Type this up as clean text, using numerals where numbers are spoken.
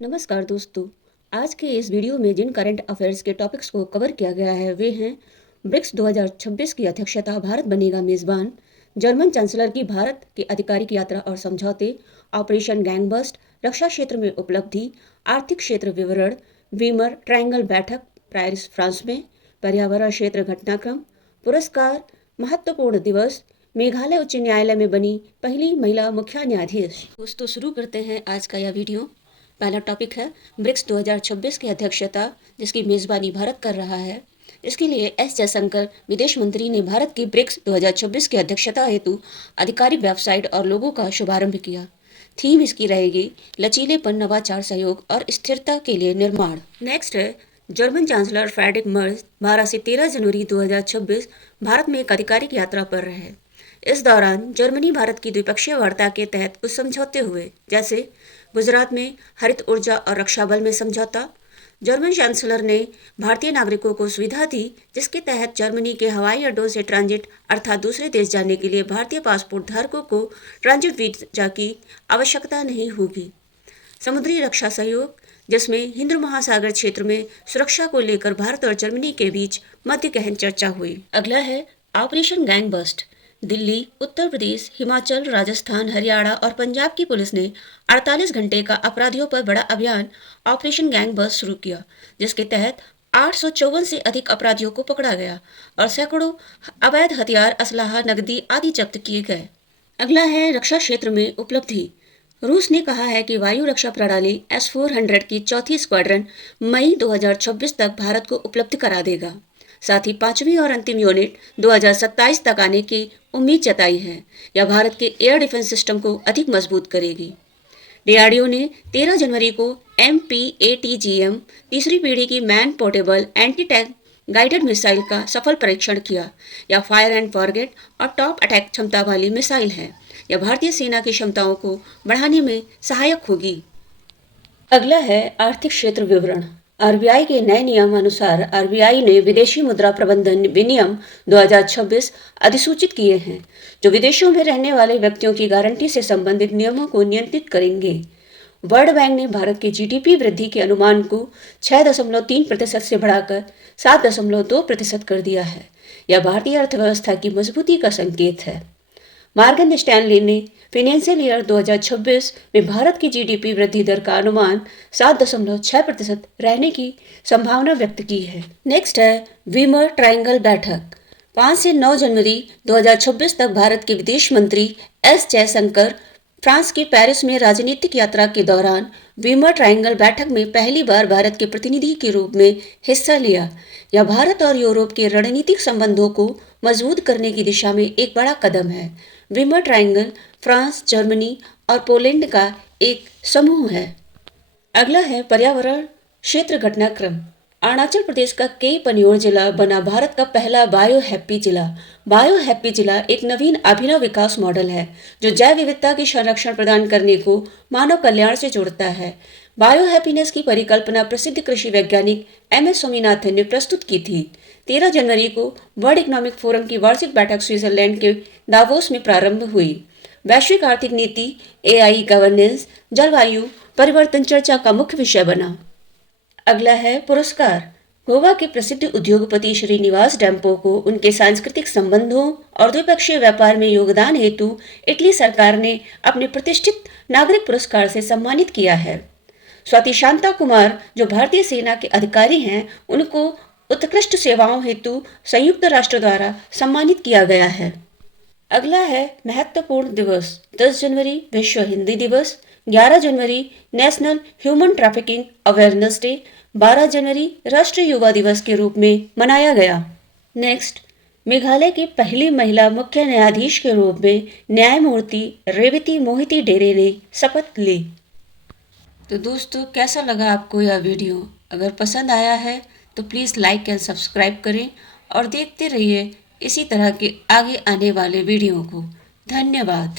नमस्कार दोस्तों। आज के इस वीडियो में जिन करंट अफेयर्स के टॉपिक्स को कवर किया गया है वे हैं ब्रिक्स 2026 की अध्यक्षता, भारत बनेगा मेज़बान, जर्मन चांसलर की भारत की आधिकारिक यात्रा और समझौते, ऑपरेशन गैंगबस्ट, रक्षा क्षेत्र में उपलब्धि, आर्थिक क्षेत्र विवरण, वीमर ट्रायंगल बैठक पेरिस फ्रांस में, पर्यावरण क्षेत्र घटनाक्रम, पुरस्कार, महत्वपूर्ण दिवस, मेघालय उच्च न्यायालय में बनी पहली महिला मुख्य न्यायाधीश। दोस्तों शुरू करते हैं आज का यह वीडियो। पहला टॉपिक है ब्रिक्स 2026 की अध्यक्षता, जिसकी मेज़बानी भारत कर रहा है। इसके लिए एस जयशंकर विदेश मंत्री ने भारत की ब्रिक्स 2026 की अध्यक्षता हेतु आधिकारिक वेबसाइट और लोगों का शुभारंभ किया। थीम इसकी रहेगी लचीलेपन, नवाचार, सहयोग और स्थिरता के लिए निर्माण। नेक्स्ट है जर्मन चांसलर फ्रेडरिक मर्ज 12 से 13 जनवरी 2026 भारत में एक आधिकारिक यात्रा पर रहे। इस दौरान जर्मनी भारत की द्विपक्षीय वार्ता के तहत कुछ समझौते हुए, जैसे गुजरात में हरित ऊर्जा और रक्षा बल में समझौता। जर्मन चांसलर ने भारतीय नागरिकों को सुविधा दी, जिसके तहत जर्मनी के हवाई अड्डों से ट्रांजिट अर्थात दूसरे देश जाने के लिए भारतीय पासपोर्ट धारकों को ट्रांजिट वीजा की आवश्यकता नहीं होगी। समुद्री रक्षा सहयोग, जिसमें हिंद महासागर क्षेत्र में सुरक्षा को लेकर भारत और जर्मनी के बीच मध्य गहन चर्चा हुई। अगला है ऑपरेशन गैंगबस्ट। दिल्ली, उत्तर प्रदेश, हिमाचल, राजस्थान, हरियाणा और पंजाब की पुलिस ने 48 घंटे का अपराधियों पर बड़ा अभियान ऑपरेशन गैंगबस्ट शुरू किया, जिसके तहत 854 से अधिक अपराधियों को पकड़ा गया और सैकड़ों अवैध हथियार, असलाहा, नकदी आदि जब्त किए गए। अगला है रक्षा क्षेत्र में उपलब्धि। रूस ने कहा है कि वायु रक्षा प्रणाली S-400 की चौथी स्क्वाड्रन मई 2026 तक भारत को उपलब्ध करा देगा। साथ ही 5वीं और अंतिम यूनिट 2027 तक आने की उम्मीद जताई है। यह भारत के एयर डिफेंस सिस्टम को अधिक मजबूत करेगी। डीआरडीओ ने 13 जनवरी को MPATGM तीसरी पीढ़ी की man portable anti tank guided missile का सफल परीक्षण किया। यह फायर एंड फॉरगेट और टॉप अटैक क्षमता वाली मिसाइल है। यह भारतीय सेना की क्षमताओं को बढ़ाने में सहायक होगी। अगला है आर्थिक क्षेत्र विवरण। आरबीआई के नए नियम अनुसार आरबीआई ने विदेशी मुद्रा प्रबंधन विनियम 2026 अधिसूचित किए हैं, जो विदेशों में रहने वाले व्यक्तियों की गारंटी से संबंधित नियमों को नियंत्रित करेंगे। वर्ल्ड बैंक ने भारत के जीडीपी वृद्धि के अनुमान को 6.3% से बढ़ाकर 7.2% कर दिया है। यह भारतीय अर्थव्यवस्था की मजबूती का संकेत है। मॉर्गन स्टैनली ने फाइनेंशियल ईयर 2026 में भारत की जीडीपी वृद्धि दर का अनुमान 7.6% रहने की संभावना व्यक्त की है। नेक्स्ट है वीमर ट्रायंगल बैठक। 5 से 9 जनवरी 2026 तक भारत के विदेश मंत्री एस जयशंकर फ्रांस के पेरिस में राजनीतिक यात्रा के दौरान वीमर ट्रायंगल बैठक में पहली बार भारत के प्रतिनिधि के रूप में हिस्सा लिया। यह भारत और यूरोप के रणनीतिक संबंधों को मजबूत करने की दिशा में एक बड़ा कदम है। वीमर ट्रायंगल फ्रांस, जर्मनी और पोलैंड का एक समूह है। अगला है पर्यावरण क्षेत्र घटनाक्रम। अरुणाचल प्रदेश का के पनियोर जिला बना भारत का पहला बायो हैप्पी जिला। बायो हैप्पी जिला एक नवीन अभिनव विकास मॉडल है, जो जैव विविधता की संरक्षण प्रदान करने को मानव कल्याण से जोड़ता है। बायो हैप्पीनेस की परिकल्पना प्रसिद्ध कृषि वैज्ञानिक MS स्वामीनाथन ने प्रस्तुत की थी। 13 जनवरी को वर्ल्ड इकोनॉमिक फोरम की वार्षिक बैठक स्विट्जरलैंड के दावोस में प्रारंभ हुई। वैश्विक आर्थिक नीति, AI गवर्नेंस, जलवायु परिवर्तन चर्चा का मुख्य विषय बना। अगला है पुरस्कार। गोवा के प्रसिद्ध उद्योगपति श्रीनिवास डैम्पो को उनके सांस्कृतिक संबंधों और द्विपक्षीय व्यापार में योगदान हेतु इटली सरकार ने अपने प्रतिष्ठित नागरिक पुरस्कार से सम्मानित किया है। स्वाति शांता कुमार, जो भारतीय सेना के अधिकारी हैं, उनको उत्कृष्ट सेवाओं हेतु संयुक्त राष्ट्र द्वारा सम्मानित किया गया है। अगला है महत्वपूर्ण दिवस। 10 जनवरी विश्व हिंदी दिवस, 11 जनवरी national human trafficking awareness day, 12 जनवरी राष्ट्रीय युवा दिवस के रूप में मनाया गया। नेक्स्ट, मेघालय की पहली महिला मुख्य न्यायाधीश के रूप में न्यायमूर्ति रेवती मोहिती डेरे ने शपथ ली। तो दोस्तों, कैसा लगा आपको यह वीडियो? अगर पसंद आया है तो प्लीज़ लाइक एंड सब्सक्राइब करें और देखते रहिए इसी तरह के आगे आने वाले वीडियो को। धन्यवाद।